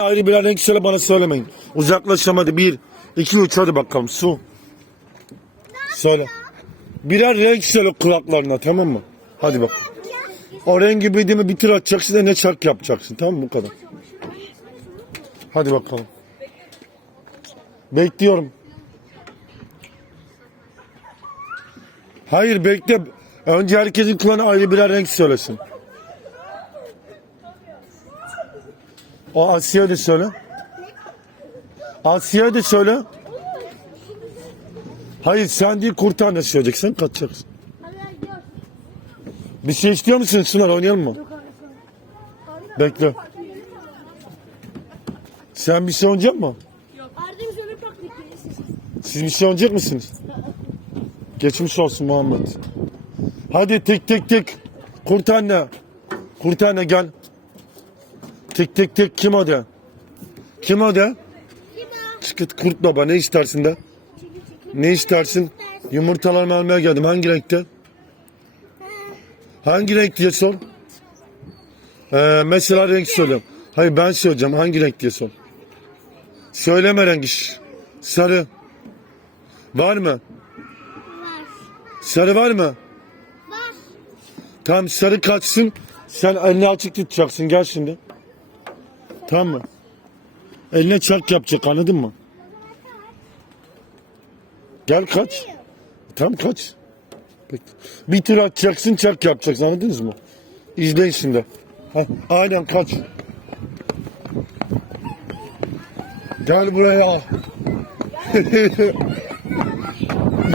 Ayrı birer renk söyle bana söylemeyin. Uzaklaşamadı. Bir, iki, üç hadi bakalım. Su. Söyle. Birer renk söyle kulaklarına tamam mı? Hadi bak. O rengi bildiğimi bitir atacaksın da ne çark yapacaksın tamam mı bu kadar. Hadi bakalım. Bekliyorum. Hayır bekle. Önce herkesin kulağına ayrı birer renk söylesin. O Asya'ya da söyle. Asya'ya da söyle. Hayır sen değil kurtan da söyleyeceksin kaçacaksın. Bir şey istiyor musun Sunar oynayalım mı? Bekle. Sen bir şey oynayacak bıraktık. Siz bir şey oynayacak mısınız? Geçmiş olsun Muhammed. Hadi tek tek tek. Kurt anne. Kurt anne gel. Tek tek tek kim o de? Kim o de? Çıkıt kurt baba ne istersin de? Ne istersin? Yumurtalarımı almaya geldim. Hangi renkte? Hangi renk diye sor. Ee, mesela renk söyle. Hayır ben söyleyeceğim. Hangi renk diye sor. Söyleme rengi. Sarı. Var mı? Var. Sarı var mı? Var. Tamam sarı kaçsın. Sen elini açık tutacaksın. Gel şimdi. Tamam mı? Eline çark yapacak anladın mı? Gel kaç. Tamam kaç. Bekle. Bir tur atacaksın çark yapacaksın anladınız mı? İzleyin şimdi. Ha, aynen kaç. Gel buraya.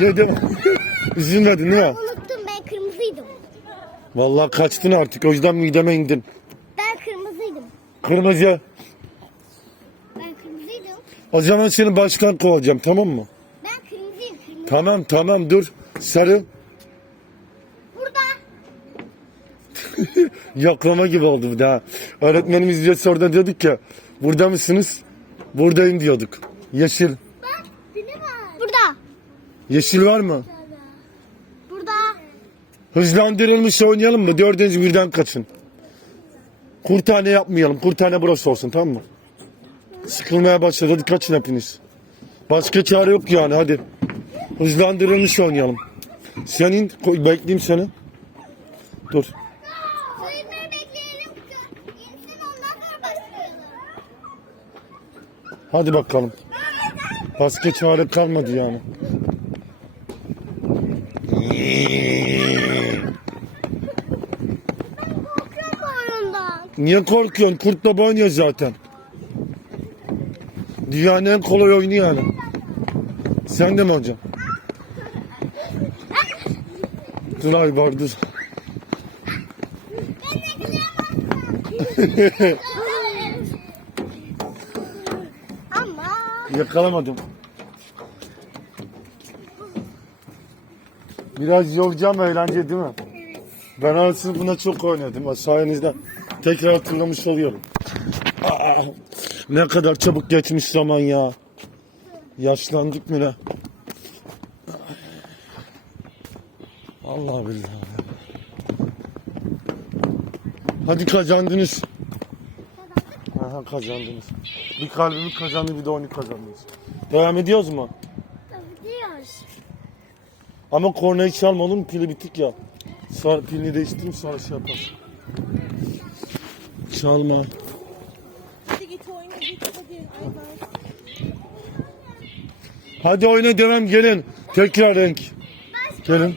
Yedim. Üzülmedin değil mi? Unuttum ben kırmızıydım. Vallahi kaçtın artık o yüzden mideme indin. Kırmızı. Ben kırmızıydım. O zaman seni başkan kovacağım tamam mı? Ben kırmızıyım. Kırmızı. Tamam tamam dur. Sarı. Burada. Yoklama gibi oldu bu da. Öğretmenimiz bize sordu diyorduk ya. Burada mısınız? Buradayım diyorduk. Yeşil. Bak. Ne var? Burada. Yeşil var mı? Burada. Hızlandırılmış oynayalım mı? Dördüncü birden kaçın. Kurtane yapmayalım. Kurtane burası olsun tamam mı? Sıkılmaya başladı. Hadi kaçın hepiniz. Başka çare yok yani hadi. Hızlandırılmış oynayalım. Senin koy- bekleyeyim seni. Dur. Hadi bakalım. Başka çare kalmadı yani. Niye korkuyorsun? Kurtla oynuyor zaten. Dünyanın en kolay oyunu yani. Sen de mi hocam? Dur ay var dur. Ama Yakalamadım. Biraz yoracağım eğlence değil mi? Ben ara sınıfında çok oynadım. Sayenizde tekrar hatırlamış oluyorum. Aa, ne kadar çabuk geçmiş zaman ya. Yaşlandık mı ne? Allah billah. Hadi kazandınız. Aha kazandınız. Bir kalbimi kazandı bir de onu kazandınız. Devam ediyoruz mu? gidiyoruz. Ama kornayı çalma olur mu? Pili bitik ya. Sonra pilini değiştireyim sonra şey yaparım. Çalma. Hadi git oyna git hadi. Hadi oyuna devam gelin. Tekrar renk. Gelin.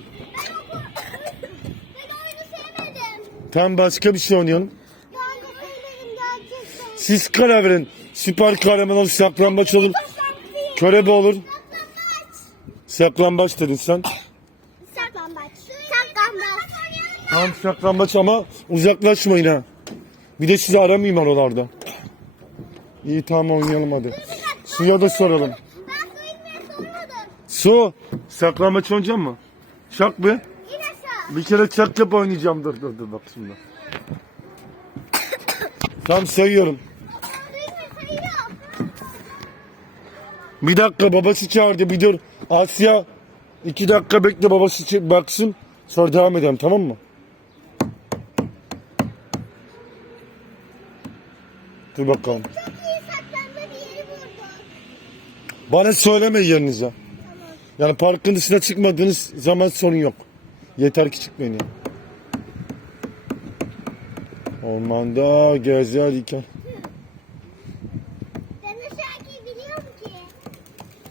Tam başka bir şey oynayalım. Siz karar verin. Süper kahraman olur, saklambaç olur, körebe olur. Saklambaç dedin sen. Saklambaç. Saklambaç. Tamam saklambaç ama uzaklaşmayın ha. Bir de sizi aramayayım oralarda. İyi tamam oynayalım hadi. Suya da soralım. Su. Saklambaç oynayacak mı? İn aşağı. Bir kere çak yap oynayacağım. Dur dur dur bak şimdi. Tam sayıyorum. Bir dakika babası çağırdı bir dur. Asya iki dakika bekle babası baksın. Sonra devam edelim tamam mı? Dur bakalım. Bana söyleme yerinize. Tamam. Yani parkın dışına çıkmadığınız zaman sorun yok. Yeter ki çıkmayın yani. Ormanda gezer iken.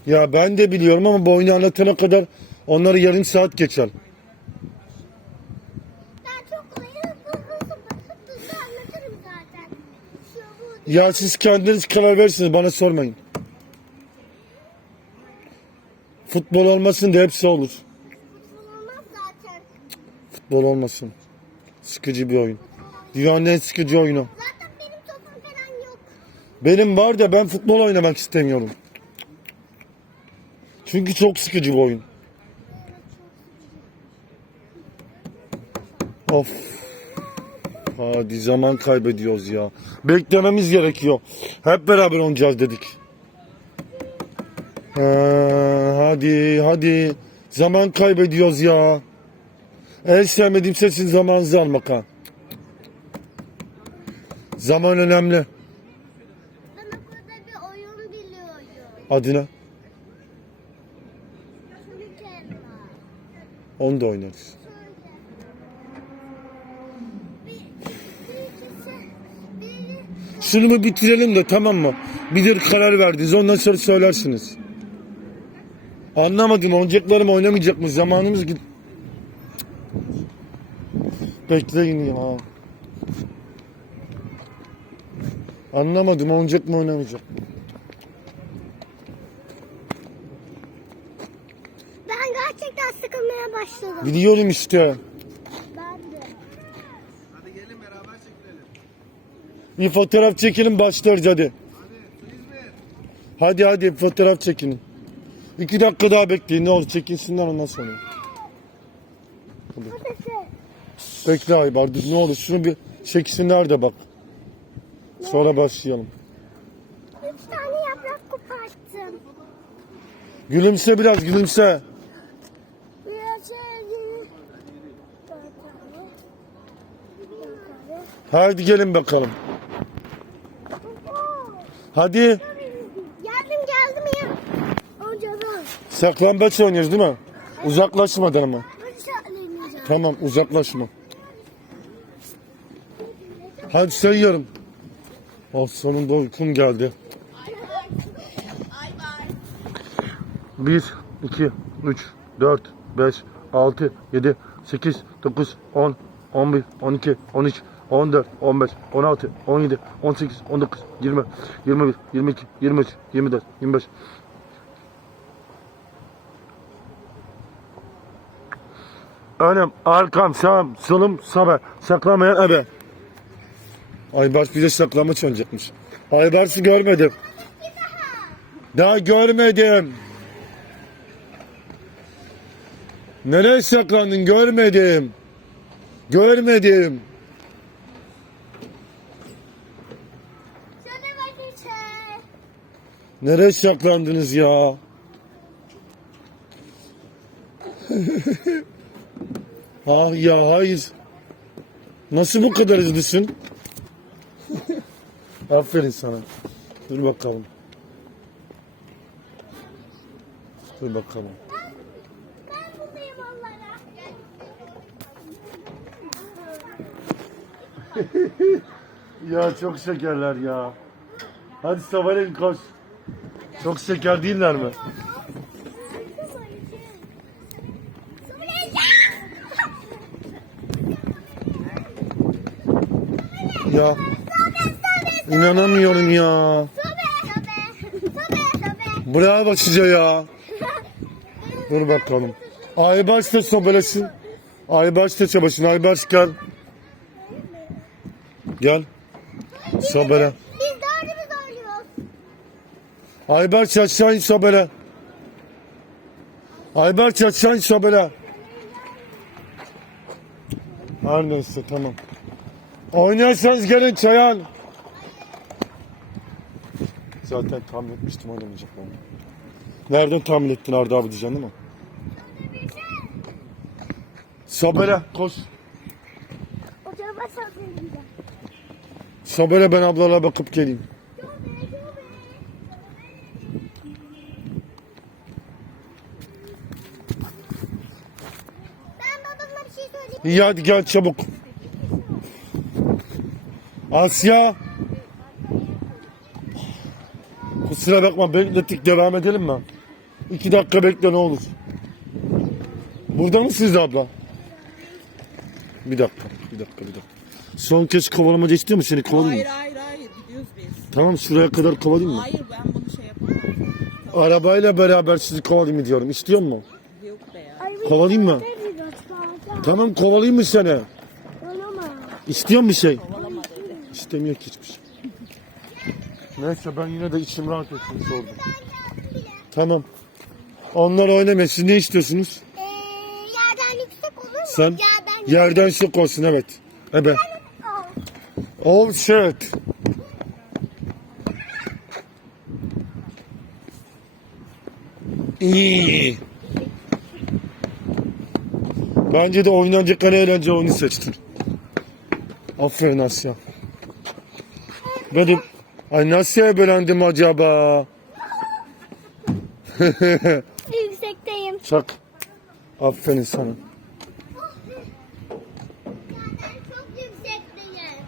Ya ben de biliyorum ama bu oyunu anlatana kadar onları yarım saat geçer. Ya siz kendiniz karar verirsiniz bana sormayın. Futbol olmasın da hepsi olur. futbol olmaz zaten. Futbol olmasın. Sıkıcı bir oyun. Dünyanın en sıkıcı oyunu. Zaten benim topum falan yok. Benim var da ben futbol oynamak istemiyorum. Çünkü çok sıkıcı bir oyun. Of. Hadi zaman kaybediyoruz ya. Beklememiz gerekiyor. Hep beraber oynayacağız dedik. Ha, hadi hadi. Zaman kaybediyoruz ya. En sevmediğim sesin zamanınızı almak ha. Zaman önemli. Ben okulda bir oyun biliyorum. Onu da oynarız. Şöyle. Bir, bir ikisi, biri Şunu bir bitirelim de tamam mı? Bir karar verdiniz ondan sonra söylersiniz. Anlamadım oyuncaklarım oynamayacak mı? Zamanımız git. Bekleyin ya. Anlamadım oyuncak mı oynamayacak mı? Ben gerçekten sıkılmaya başladım. Biliyorum işte. Ben de. Bir fotoğraf çekelim başlarız hadi. Hadi hadi fotoğraf çekinin. İki dakika daha bekleyin ne olur çekinsinler ondan sonra. Hadi Bekle Aybar dur ne olur şunu bir çeksinler de bak. Sonra başlayalım. Üç tane yaprak koparttım. Gülümse biraz gülümse. Biraz tane. Hadi gelin bakalım. Hadi Geldim geldim ya. Hocadan. saklambaç oynuyoruz değil mi? Uzaklaşmadan ama. Tamam uzaklaşma. Hadi sayıyorum. Oh sonunda uykum geldi. Bir, iki, üç, dört, beş, altı, yedi, sekiz, dokuz, on, on bir, on iki, on üç, on dört, on beş, on altı, on yedi, on sekiz, on dokuz, yirmi, yirmi bir, yirmi iki, yirmi üç, yirmi dört, yirmi beş. Önüm, arkam, sağım, solum, sabe. Saklamayan ebe. Aybars bize saklamaç oynayacakmış. Aybars'ı görmedim. Daha görmedim. Nereye saklandın? Görmedim. Görmedim. Şöyle bakacağım. Nereye saklandınız ya? ah ya hayır. Nasıl bu kadar hızlısın? Aferin sana. Dur bakalım. Dur bakalım. Ya çok şekerler ya. Hadi sabahleyin koş. Çok şeker değiller mi? Ya inanamıyorum ya. Bravo size ya. Dur bakalım. Aybars da sobelesin. Aybars da çabasın. Aybars gel. Gel. Sobele. İn sobele. Aybars aşağı in sobele. Her neyse tamam. Oynarsanız gelin Çayan. Zaten tahmin etmiştim oynamayacaklarını. Nereden tahmin ettin Arda abi diyeceksin değil mi? Sobele koş. Saklayacağım. Sobele ben ablalara bakıp geleyim. İyi hadi gel çabuk. Asya. Kusura bakma beklettik devam edelim mi? İki dakika bekle ne olur. Burada mısınız abla? Bir dakika, bir dakika, bir dakika. Son kez kovalamaca istiyor musun? Seni kovalayayım Hayır mı? hayır hayır gidiyoruz biz. Tamam şuraya kadar kovalayayım mı? Hayır ben bunu şey yapamam. Arabayla beraber sizi kovalayayım mı diyorum. İstiyor mu? Yok be ya. Kovalayayım mı? Tamam kovalayayım mı seni? İstiyor mu bir şey? İstemiyor ki hiçbir şey. Neyse ben yine de içim rahat etsin sordum. Tamam. Onlar oynamıyor. Siz ne istiyorsunuz? Ee, yerden yüksek olur mu? Sen Yerden yerden şok olsun evet. Ebe. Al. Oh shit. İyi. Bence de oynanacak en eğlence oyunu seçtin. Aferin Asya. Benim Ay nasıl ebelendim acaba? Yüksekteyim. Çak. Aferin sana. Yerden çok yüksekteyim.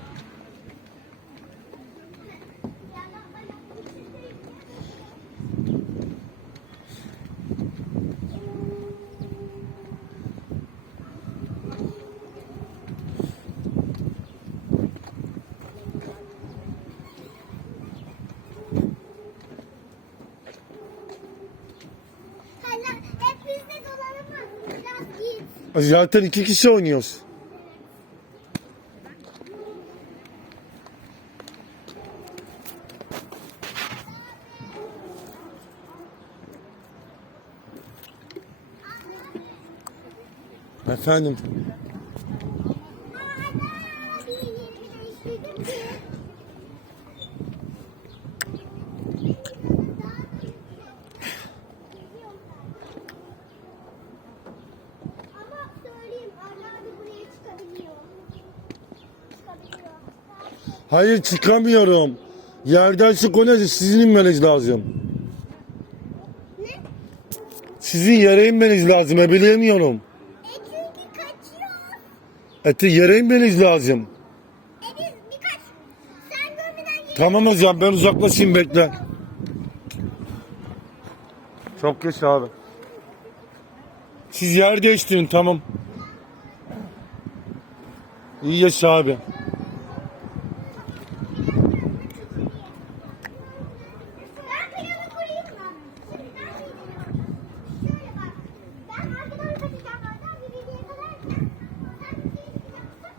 Hala hep bizde dolanamaz. Biraz git. Zaten iki kişi oynuyoruz. Efendim. Bir yerimi değiştirdim ki. Ama söyleyeyim Arda abi buraya çıkabiliyor. Çıkabiliyor. Hayır çıkamıyorum. Yerden kolej sizin inmeniz lazım. Ne? Sizin yere inmeniz lazım. Ebileyemiyorum. E çünkü kaçıyor. Eti yere inmeniz lazım. E biz birkaç sen görmeden gel. Tamam o zaman ben uzaklaşayım bekle. Çok geç abi. Siz yer değiştirin tamam. İyi yaşa abi. Ben planı kurayım mı? Şimdi ben gidiyorum. Şöyle bak. Ben arkadan kaçacağım. Oradan bir videoya kadar. Sen bir şey yapacaksın.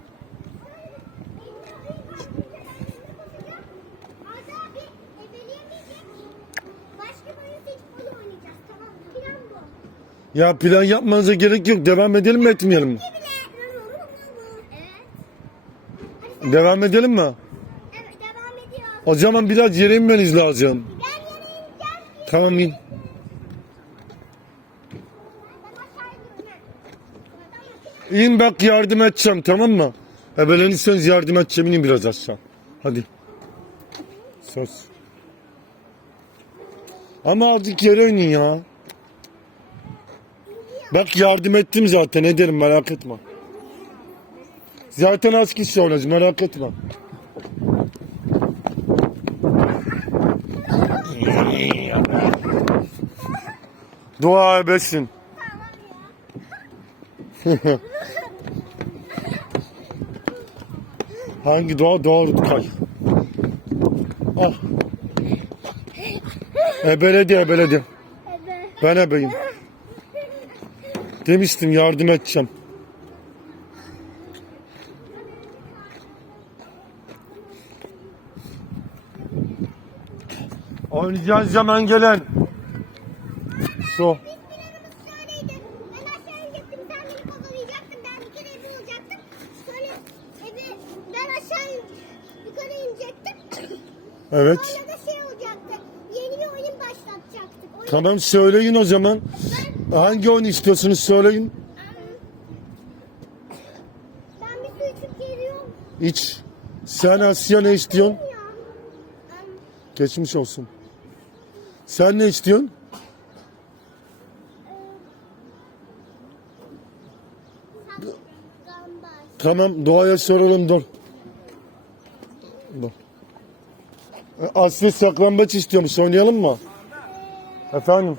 Sonra da elimle alayım. Ben önüne koşacağım. Arda abi ebeleyemeyecek. Başka bir oyun seçip onu oynayacağız. Tamam mı? Plan bu. Ya plan yapmanıza gerek yok. Devam edelim mi etmeyelim mi? Devam edelim mi? Evet devam ediyor. O zaman biraz yere inmeniz lazım. Ben yere ineceğim. Tamam in. İn bak yardım edeceğim tamam mı? Ebelenirseniz yardım edeceğim inin biraz aşağı. Hadi. Söz. Ama azıcık yere inin ya. Bak yardım ettim zaten ederim merak etme. Zaten az kişi olacak merak etme. Dua ebesin. Hangi doğa doğru kay. Al. Ebeledi ebeledi. Ben ebeyim. Demiştim yardım edeceğim. Oynayacağız zaman gelen. Su. Biz planımız şöyleydi. Ben aşağı inecektim, sen beni kovalayacaktın. Ben bir kere evi bulacaktım. Sonra evi, ben aşağı in, yukarı inecektim. Evet. Şey olacaktı. Yeni bir oyun başlatacaktık. Oyun, Tamam söyleyin o zaman. Hangi oyunu istiyorsunuz söyleyin. ben bir su içip geliyorum. İç. Sen Asya ne istiyorsun? Geçmiş olsun. Sen ne istiyorsun? Saklan. Tamam Doğa'ya soralım dur. Dur. Aslı saklambaç istiyormuş oynayalım mı? Efendim?